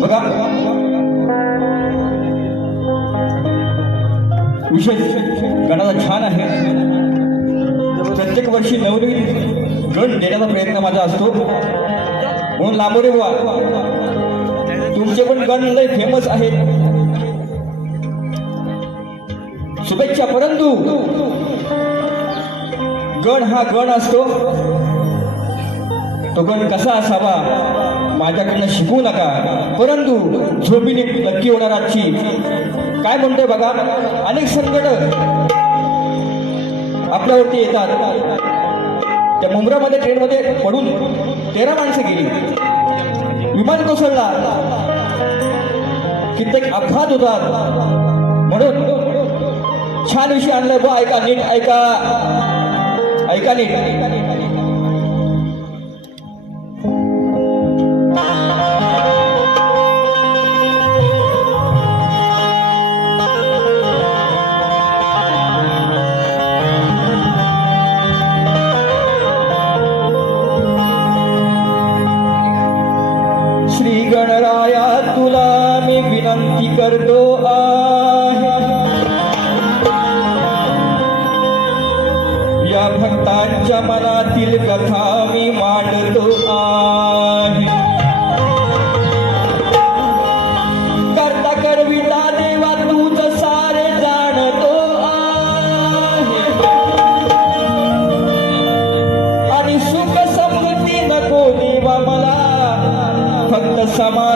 बघा. विषय गणाला छान आहे. प्रत्येक वर्षी नवनवीन गण देण्याचा प्रयत्न माझा असतो. म्हणून लांबोरे बुवा तुमचे पण गण लय फेमस आहेत. शुभेच्छा परंतु गण हा गण असतो. तो गण कसा असावा माझ्याकडनं शिकू नका. परंतु झोपीने नक्की होणार आजची. काय म्हणतोय बघा अनेक संकट आपल्यावरती येतात. त्या मुंब्रामध्ये ट्रेनमध्ये पडून तेरा माणसं गेली. विमान कोसळला. कित्येक अपघात होतात. म्हणून छान विषय आणलाय. बो ऐका नीट ऐका. ऐका नीट. श्री गणराया तुला मी विनंती करतो.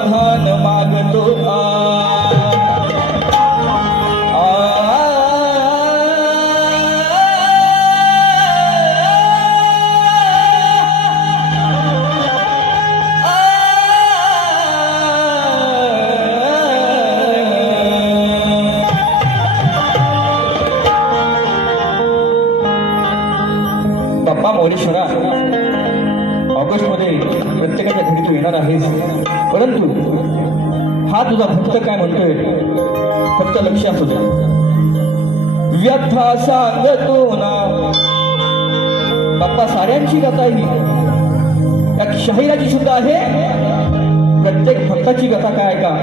समाधान मागतो आ. आ. बाप्पा मोरेश्वरा ऑगस्ट मध्ये प्रत्येकाच्या घरी तू येणार आहेस परंतु हा तुझा भक्त काय म्हणतोय? फक्त लक्षात असू व्यथा सांगतो ना बाप्पा साऱ्यांची कथा ही. त्या शहिराची सुद्धा आहे. प्रत्येक भक्ताची कथा काय का?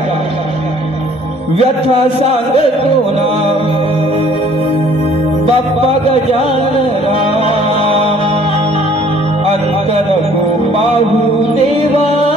व्यथा सांगतो ना बाप्पा गजानना. अंतर पाहू देवा.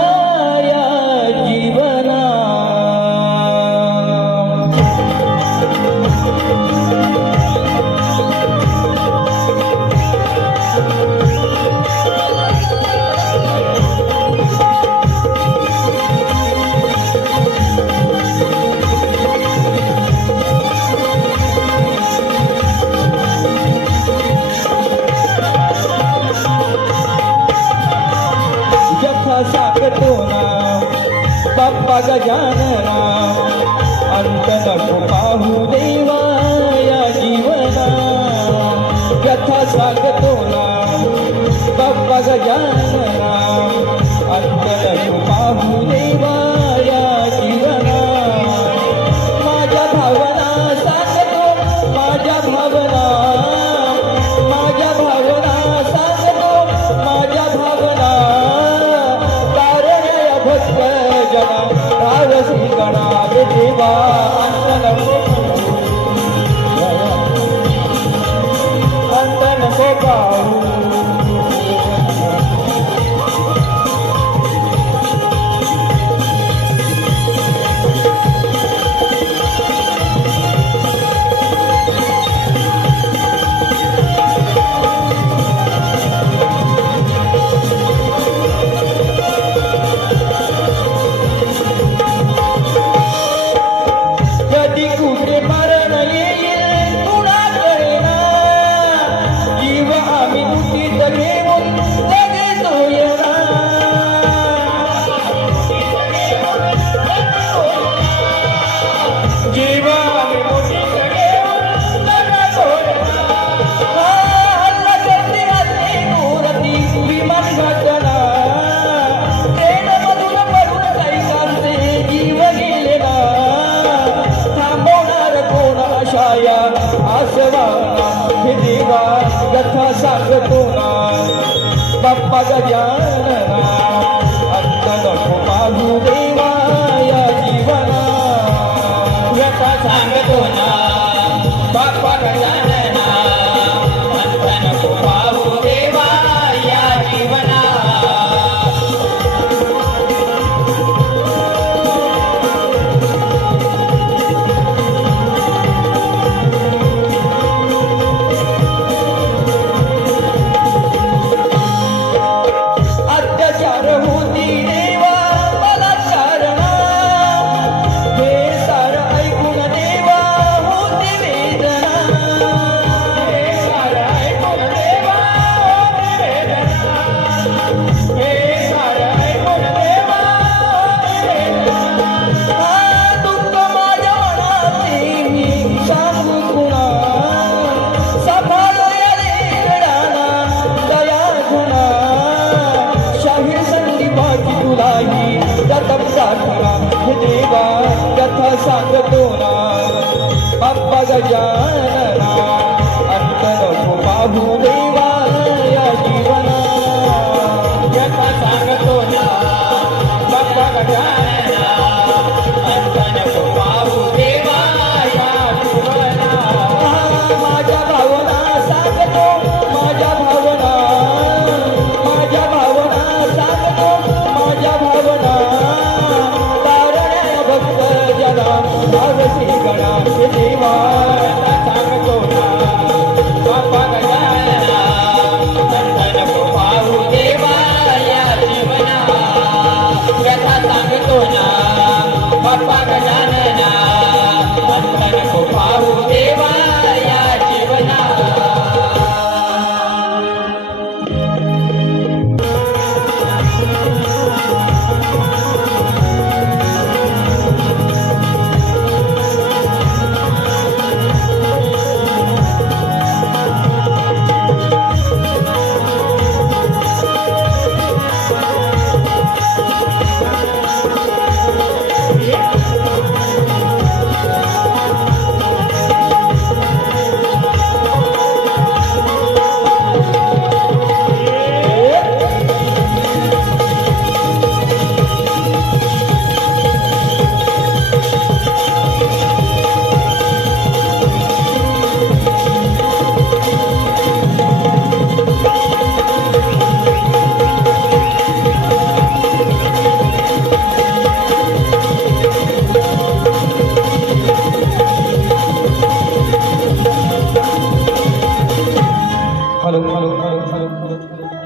गणा देवा हे देवा कथा सांगतो ना बाप्पाचा ज्ञान अंत नको पाहू देवा या जीवना व्यथा सांगतो ना बाप्पा विठ्ठल देवा कथा सांगतो ना. बाप्पा गजानना अंतर पाहू देवा.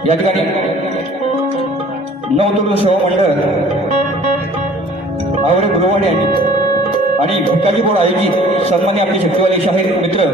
या ठिकाणी नवदुर्ग सेवा मंडळ आवरे गुरुवाणी आणि भिकाजी बोर्ड आयोजित सन्मान्य आपले शक्तिवाले शाहीर मित्र